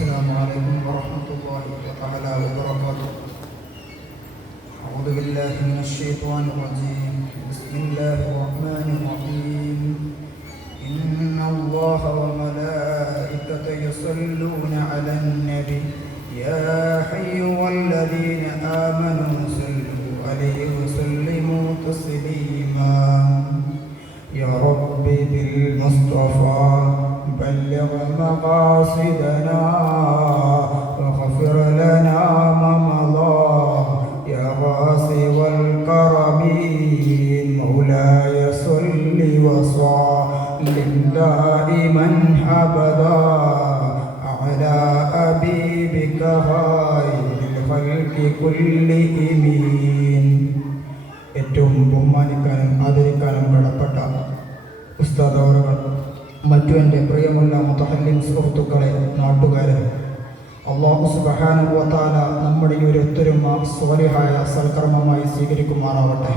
السلام عليكم ورحمة الله تعالى وبركاته. أعوذ بالله من الشيطان الرجيم. بسم الله الرحمن الرحيم. إن الله وملائكته يصلون على النبي. يا أيها الذين آمنوا صلوا عليه وسلموا تسليما. يا رب بالمصطفى بلغ مقاصدنا ഏറ്റവും ബഹുമാനിക്കാനും ആദരിക്കാനും കടപ്പെട്ട ഉസ്താദ് അവറുകൾ മറ്റു എന്റെ പ്രിയമുള്ള മുത്തഹല്ലിം സുഹൃത്തുക്കളെ നാട്ടുകാരെ അള്ളാഹു സുബഹാനുഭവത്താല നമ്മുടെ ഈ ഒരു ഒത്തൊരുമ സ്വാലിഹായ സൽക്കർമ്മമായി സ്വീകരിക്കുമാറാവട്ടെ.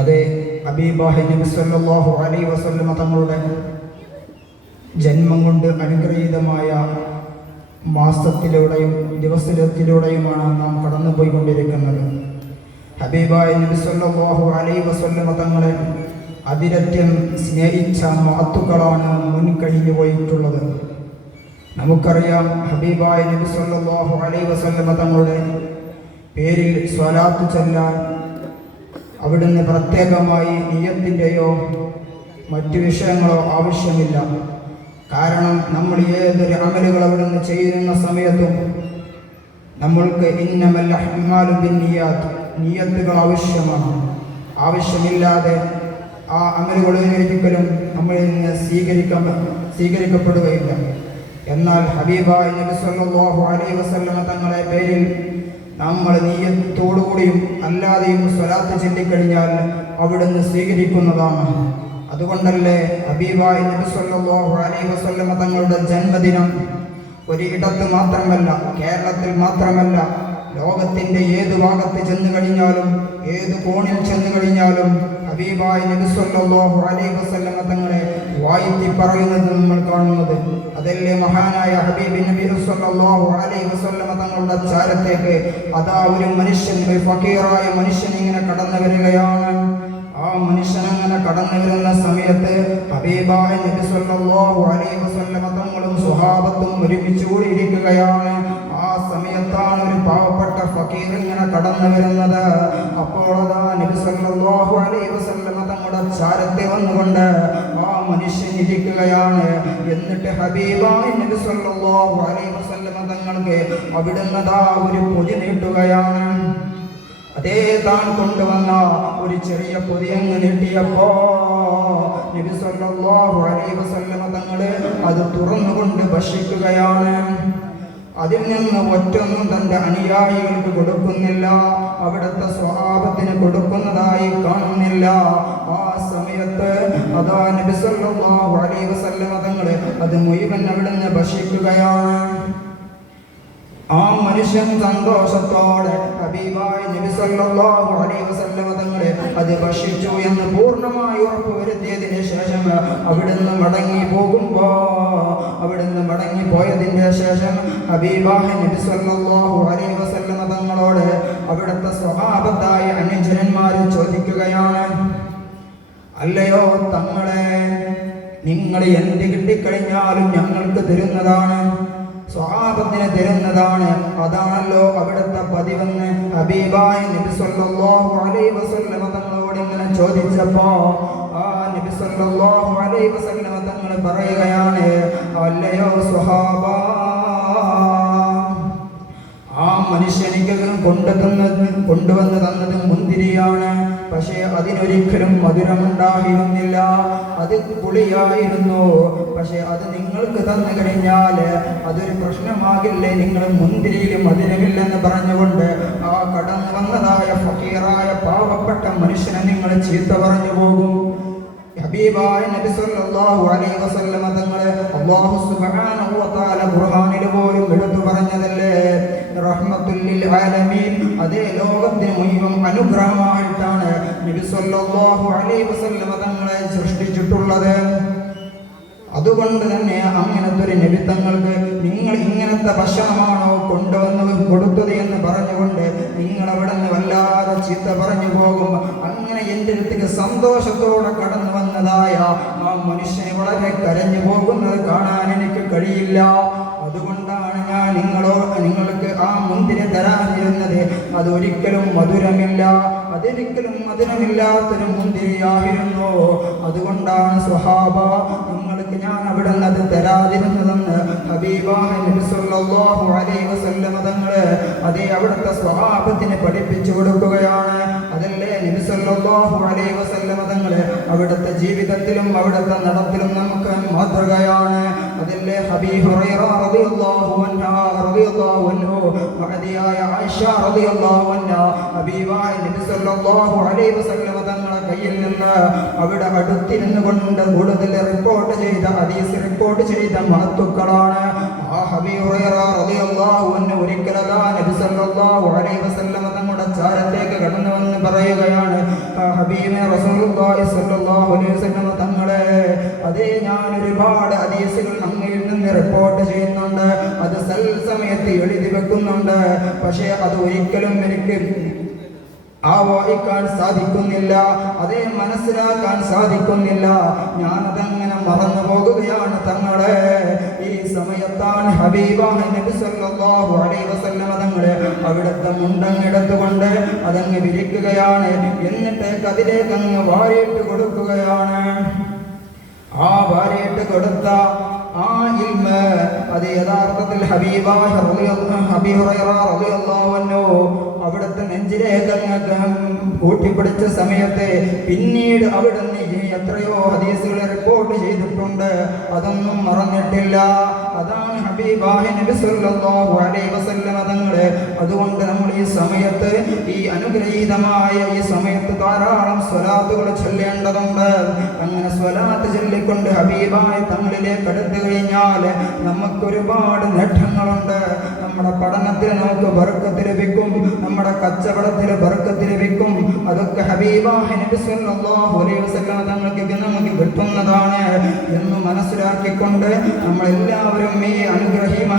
അതെ അബീബാഹി നബി സല്ലല്ലാഹു അലൈഹി വസല്ലമ തങ്ങളുടെ ജന്മം കൊണ്ട് അനുഗ്രഹീതമായ മാസത്തിലൂടെയും ദിവസത്തിലൂടെയുമാണ് നാം കടന്നുപോയിക്കൊണ്ടിരിക്കുന്നത്. ഹബീബായ നബി സല്ലല്ലാഹു അലൈഹി വസല്ലമ തങ്ങളെ അതിരറ്റം സ്നേഹിച്ച മഹത്തുക്കളാണ് മുൻകഴിഞ്ഞു പോയിട്ടുള്ളത്. നമുക്കറിയാം ഹബീബായ നബി സല്ലല്ലാഹു അലൈഹി വസല്ലമ തങ്ങളുടെ പേരിൽ സ്വലാത്ത് ചൊല്ലാൻ അവിടുന്ന് പ്രത്യേകമായി നിയത്തിന്റെയോ മറ്റു വിഷയങ്ങളോ ആവശ്യമില്ല. കാരണം നമ്മൾ ഏതൊരു അമലുകൾ അവിടെ നിന്ന് ചെയ്യുന്ന സമയത്തും നമ്മൾക്ക് ഇന്നമല്ല അഹ്മാലും നിയാത്ത് നിയത്തുകൾ ആവശ്യമാണ്. ആവശ്യമില്ലാതെ ആ അമലുകൾ ഒരിക്കലും നമ്മളിൽ നിന്ന് സ്വീകരിക്കാൻ സ്വീകരിക്കപ്പെടുകയില്ല. എന്നാൽ ഹബീബായ് നബി സല്ലല്ലാഹു അലൈഹി വസല്ലമ തങ്ങളെ പേരിൽ നമ്മൾ നീയത്തോടുകൂടിയും അല്ലാതെയും സ്വലാത്ത് ചൊല്ലിക്കഴിഞ്ഞാൽ അവിടുന്ന് സ്വീകരിക്കുന്നതാണ്. അതുകൊണ്ടല്ലേ ഹബീബായ് നബി സല്ലല്ലാഹു അലൈഹി വസല്ലമ തങ്ങളുടെ ജന്മദിനം? ഒരിടത്ത് മാത്രമല്ല കേരളത്തിൽ മാത്രമല്ല ലോകത്തിന്റെ ഏത് ഭാഗത്ത് ചെന്നു കഴിഞ്ഞാലും ഏത് കോണിൽ ചെന്നു കഴിഞ്ഞാലും ഹബീബായ് നബി സല്ലല്ലാഹു അലൈഹി വസല്ലമ തങ്ങളെ വായിത്തി പറയുന്നത് നമ്മൾ കാണുന്നത്. അതല്ലേ മഹാനായ ഹബീബി നബി സല്ലല്ലാഹു അലൈഹി വസല്ലമ തങ്ങളുടെ ചാരത്തേക്ക് അതാ ഒരു മനുഷ്യൻ ഒരു ഫക്കീറായ മനുഷ്യൻ ഇങ്ങനെ കടന്നു വരികയാണ്. അങ്ങനെ കടന്നു വരുന്ന സമയത്ത് ഹബീബായ നബി സല്ലല്ലാഹു അലൈഹി വസല്ലമ തങ്ങളും സ്വഹാബത്തും ഒരുമിച്ച് കൂടിയിരിക്കുകയാണ്. ആ സമയത്താണ് ഒരു പാവപ്പെട്ട ഫക്കീർ ഇങ്ങനെ കടന്നു വരുന്നത് അപ്പോൾ അതാ നബി സല്ലല്ലാഹു അലൈഹി വസല്ലമ തങ്ങളുടെ ചാരത്തെ വന്നുകൊണ്ട് ആ മനുഷ്യൻ ഇരിക്കുകയാണ്. എന്നിട്ട് ഹബീബായ നബി സല്ലല്ലാഹു അലൈഹി വസല്ലമ തങ്ങൾക്ക് അവിടുന്നതാ ഒരു പൊതി നീട്ടുകയാണ്. അതേ താൻ കൊണ്ടുവന്ന ഒരു ചെറിയ പൊതിയങ്ങ് നീട്ടിയപ്പോ നബി തങ്ങൾ അത് തുറന്നുകൊണ്ട് ഭക്ഷിക്കുകയാണ്. അതിൽ നിന്ന് ഒറ്റൊന്നും തന്റെ അനുയായികൾക്ക് കൊടുക്കുന്നില്ല. അവിടുത്തെ സ്വഭാവത്തിന് കൊടുക്കുന്നതായി കാണുന്നില്ല. ആ സമയത്ത് അതാ നബി സല്ലല്ലാഹു അലൈഹി അത് മുഴുവൻ അവിടുന്ന് ഭക്ഷിക്കുകയാണ്. ആ മനുഷ്യൻ സന്തോഷത്തോടെ ഹബീബായ നബി സല്ലല്ലാഹു അലൈഹി വസല്ലമ തങ്ങളെ അത് ഭക്ഷിച്ചു എന്ന് പൂർണമായി ഉറപ്പുവരുത്തിയതിന് ശേഷം അവിടുന്ന് മടങ്ങി പോകുമ്പോ അവിടുന്ന് മടങ്ങി പോയതിന്റെ ശേഷം ഹബീബായ നബി സല്ലല്ലാഹു അലൈഹി വസല്ലമ തങ്ങളോട് അവിടുത്തെ സ്വഭാവത്തായ അനുജനന്മാർ ചോദിക്കുകയാണ് അല്ലയോ തങ്ങളെ നിങ്ങൾ എന്ത് കിട്ടിക്കഴിഞ്ഞാലും ഞങ്ങൾക്ക് തരുന്നതാണ്? സ്വഹാബത്തിന് തരുന്നതാണ്. അതാണല്ലോ അവിടുത്തെ പതിവെന്ന് ഹബീബായ നബി സല്ലല്ലാഹു അലൈഹി വസല്ലമ തങ്ങളോട് ഇങ്ങനെ ചോദിച്ചപ്പോ ആ നബി സല്ലല്ലാഹു അലൈഹി വസല്ലമ തങ്ങൾ പറയുകയാണ് അല്ലയോ സ്വഹാബ ആ മനുഷ്യനിക്ക് കൊണ്ടുതന്നത് കൊണ്ടുവന്ന് തന്നത് മുന്തിരിയാണ്. പക്ഷേ അതിനൊരിക്കലും മധുരമുണ്ടായിരുന്നില്ല. അത് പുളിയായിരുന്നു. പക്ഷേ അത് നിങ്ങൾക്ക് തന്നു കഴിഞ്ഞാൽ അതൊരു പ്രശ്നമാകില്ലേ? നിങ്ങൾ മുന്തിരിയിൽ മധുരമില്ലെന്ന് പറഞ്ഞുകൊണ്ട് ആ കടന്നു വന്നതായ ഫക്കീറായ പാവപ്പെട്ട മനുഷ്യനെ നിങ്ങൾ ചീത്ത പറഞ്ഞു പോകും. ഹബീബായ നബി സല്ലല്ലാഹു അലൈഹി വസല്ലമ തങ്ങളെ അല്ലാഹു സുബ്ഹാനഹു വ തആല ഖുർആനിൽ പോലും എടുത്തു പറഞ്ഞതല്ലേ? അതേ ലോകത്തിന് മുഴുവൻ അനുഗ്രഹമായിട്ടാണ് നബി സല്ലല്ലാഹു അലൈഹി വസല്ലമ തങ്ങളെ സൃഷ്ടിച്ചിട്ടുള്ളത്. അതുകൊണ്ട് തന്നെ അങ്ങനത്തെ ഒരു നിമിത്തങ്ങൾക്ക് നിങ്ങൾ ഇങ്ങനത്തെ ഭക്ഷണമാണോ കൊണ്ടുവന്ന് കൊടുത്തത് എന്ന് പറഞ്ഞുകൊണ്ട് നിങ്ങൾ അവിടെ നിന്ന് വല്ലാതെ ചീത്ത പറഞ്ഞു പോകും. അങ്ങനെ എന്റെ അടുത്തേക്ക് സന്തോഷത്തോടെ കടന്നു വന്നതായ ആ മനുഷ്യനെ വളരെ കരഞ്ഞു പോകുന്നത് കാണാൻ എനിക്ക് കഴിയില്ല. അതുകൊണ്ടാണ് ഞാൻ നിങ്ങളോ നിങ്ങൾക്ക് ആ മുന്തിരി തരാതിരുന്നത് അതൊരിക്കലും മധുരമില്ല. അതൊരിക്കലും മധുരമില്ലാത്തൊരു മുന്തിരിയായിരുന്നു. അതുകൊണ്ടാണ് സ്വഹാബ നിങ്ങൾക്ക് ഞാൻ അവിടെ അത് തരാതിരുന്നതെന്ന് ഹബീബായ നബി സല്ലല്ലാഹു അലൈഹി വസല്ലം തങ്ങൾ അതേ അവിടുത്തെ സ്വഭാവത്തിന് പഠിപ്പിച്ചു കൊടുക്കുകയാണ്. അതല്ലേ നബി സല്ലല്ലാഹു അലൈഹി വസല്ലം തങ്ങൾ അവിടുത്തെ ജീവിതത്തിലും അവിടുത്തെ നടത്തിലും നമുക്ക് മാതൃകയാണ്. അതല്ലേ ഹബീബ് ഹുറൈറ റളിയല്ലാഹു അൻഹ റളിയല്ലാഹു അൻഹു عائشة رضي الله അൻഹ ഹബീബായ നബി സല്ലല്ലാഹു അലൈഹി വസല്ലം തങ്ങളുടെ കയ്യിൽ നിന്ന് അവിടെ അടുത്തിരുന്നു കൊണ്ട് കൂടുതൽ റിപ്പോർട്ട് ചെയ്ത ഹദീസ് റിപ്പോർട്ട് ചെയ്ത മഹത്തുക്കളാണ്. ആ ഹബീബ് ഹുറൈറ റളിയല്ലാഹു അൻഹു ഒരിക്കലതാ നബി സല്ലല്ലാഹു അലൈഹി വസല്ലം തങ്ങളുടെ ചാരത്തേക്ക് കടന്നു വന്ന് പറയുകയാണ് ഹബീബെ റസൂലുള്ളാഹി സല്ലല്ലാഹു അലൈഹി വസല്ലം തങ്ങളെ അതേ ഞാൻ ഒരുപാട് ഹദീസുകൾ അങ്ങയിൽ നിന്ന് റിപ്പോർട്ട് ചെയ്യുന്നുണ്ട്. അത് സൽ സമയത്ത് എഴുതി വെക്കുന്നുണ്ട്. പക്ഷേ അത് ഒരിക്കലും എനിക്ക് ആ വായിക്കാൻ സാധിക്കുന്നില്ല. അതേ മനസ്സിലാക്കാൻ സാധിക്കുന്നില്ല. ഞാനതങ്ങനെ മറന്നു പോകുകയാണ് തങ്ങളെ. ഈ സമയത്താണ് ഹബീബായ നബി സല്ലല്ലാഹു അലൈഹി തങ്ങളെ അവിടുത്തെ മുണ്ടങ്ങെടുത്തുകൊണ്ട് അതങ്ങ് വിരിക്കുകയാണ്. എന്നിട്ട് അതിലേക്ക് അങ്ങ് വാരിയിട്ട് കൊടുക്കുകയാണ്. ആ വാരിയിട്ട് കൊടുത്ത ആ ഇൽമ അത് യഥാർത്ഥത്തിൽ ഹബീബായ അവിടുത്തെ അങ്ങ് കൂട്ടിപ്പിടിച്ച സമയത്ത് പിന്നീട് അവിടുന്ന് എത്രയോ ഹദീസുകളെ റിപ്പോർട്ട് ചെയ്തിട്ടുണ്ട്. അതൊന്നും മറന്നിട്ടില്ല. അതാണ് ഹബീബായ നബി സല്ലല്ലാഹു അലൈഹി വസല്ലം തങ്ങളെ. അതുകൊണ്ട് നമ്മൾ ഈ സമയത്ത് ഈ അനുഗ്രഹീതമായ ഈ സമയത്ത് ധാരാളം സ്വലാത്തുകൾ ചൊല്ലേണ്ടതുണ്ട്. അങ്ങനെ സ്വലാത്ത് ചൊല്ലിക്കൊണ്ട് ഹബീബായ തങ്ങളിലേക്ക് എടുത്തു കഴിഞ്ഞാൽ നമുക്കൊരുപാട് നേട്ടങ്ങളുണ്ട്. നമ്മുടെ പഠനത്തിൽ നമുക്ക് ബർക്കത്ത് ലഭിക്കും. നമ്മുടെ കച്ചവടത്തിൽ ബർക്കത്ത് ലഭിക്കും. അതൊക്കെ ഹബീബായ നബി സല്ലല്ലാഹു അലൈഹി വസല്ലം തങ്ങൾക്ക് നമുക്ക് കിട്ടുന്നതാണ് എന്ന് മനസ്സിലാക്കിക്കൊണ്ട് നമ്മൾ എല്ലാവരും അനുഗ്രഹീമ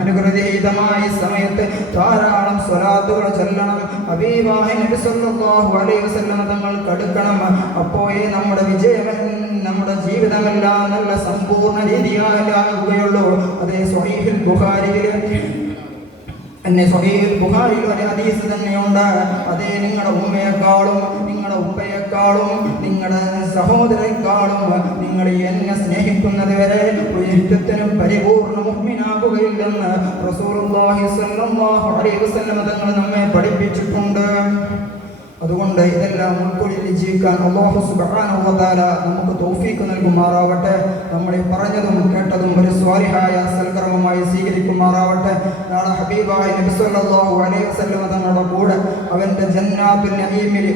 അനുഗ്രഹീതമായ സമയത്ത് ധാരാളം സ്വലാത്തുകൾ ചൊല്ലണം. ഹബീബായ നബി സല്ലല്ലാഹു അലൈഹി വസല്ലം തങ്ങൾക്ക് അടുക്കണം അപ്പോഴേ നമ്മുടെ വിജയം നമ്മുടെ ജീവിതമെല്ലാം നല്ല സമ്പൂർണ രീതിയാകുകയുള്ളൂ അതേ സ്വഹീഹുൽ ബുഖാരിയിലെ എന്നെ സ്വഹീൽ ബുഖാരിയിൽ ഒരു ഹദീസ് തന്നെയുണ്ട്. അതേ നിങ്ങളുടെ ഉമ്മയെക്കാളും നിങ്ങളുടെ ഉപ്പയെക്കാളും നിങ്ങളുടെ സഹോദരക്കാളും നിങ്ങൾ എന്നെ സ്നേഹിക്കുന്നത് വരെ മുഹ്മിനാകുകയില്ലെന്ന് റസൂലുള്ളാഹി സ്വല്ലല്ലാഹു അലൈഹി വസല്ലം തങ്ങൾ നമ്മെ പഠിപ്പിച്ചിട്ടുണ്ട്. അതുകൊണ്ട് ഇതെല്ലാം ഉൾക്കൊള്ളിൽ ജീവിക്കാൻ അള്ളാഹു സുബ്ഹാനഹു വ തആല നമുക്ക് തൗഫീക്ക് നൽകുമാറാവട്ടെ. നമ്മൾ ഈ പറഞ്ഞതും കേട്ടതും ഒരു സ്വാലിഹായ സൽക്കർമ്മമായി സ്വീകരിക്കുമാറാവട്ടെ. നാളെ ഹബീബായ നബി സല്ലല്ലാഹു അലൈഹി വസല്ലം തങ്ങളുടെ കൂടെ അവന്റെ ജന്നാത്തുൽ നഈമിൽ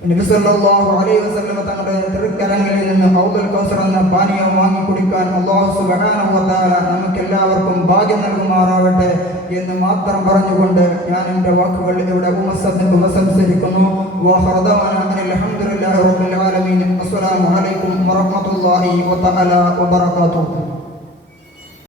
നബി സല്ലല്ലാഹു അലൈഹി വസല്ലം തങ്ങളുടെ തിരുക്കരങ്ങളിൽ നിന്ന് ഹൗദൽ കൗസർ എന്ന പാനീയം വാങ്ങി കുടിക്കാൻ അല്ലാഹു സുബ്ഹാനഹു വ തആല നമുക്ക് എല്ലാവർക്കും ഭാഗ്യം നൽകുമാറാവട്ടെ എന്ന് മാത്രം പറഞ്ഞുകൊണ്ട് ഞാൻ എന്റെ വാക്കുകൾ ഇവിടെ ഉപസ- ഉപസംസരിക്കുന്നു അസ്സലാമു അലൈക്കും വറഹ്മത്തുള്ളാഹി വതആല വബറകാതുഹു.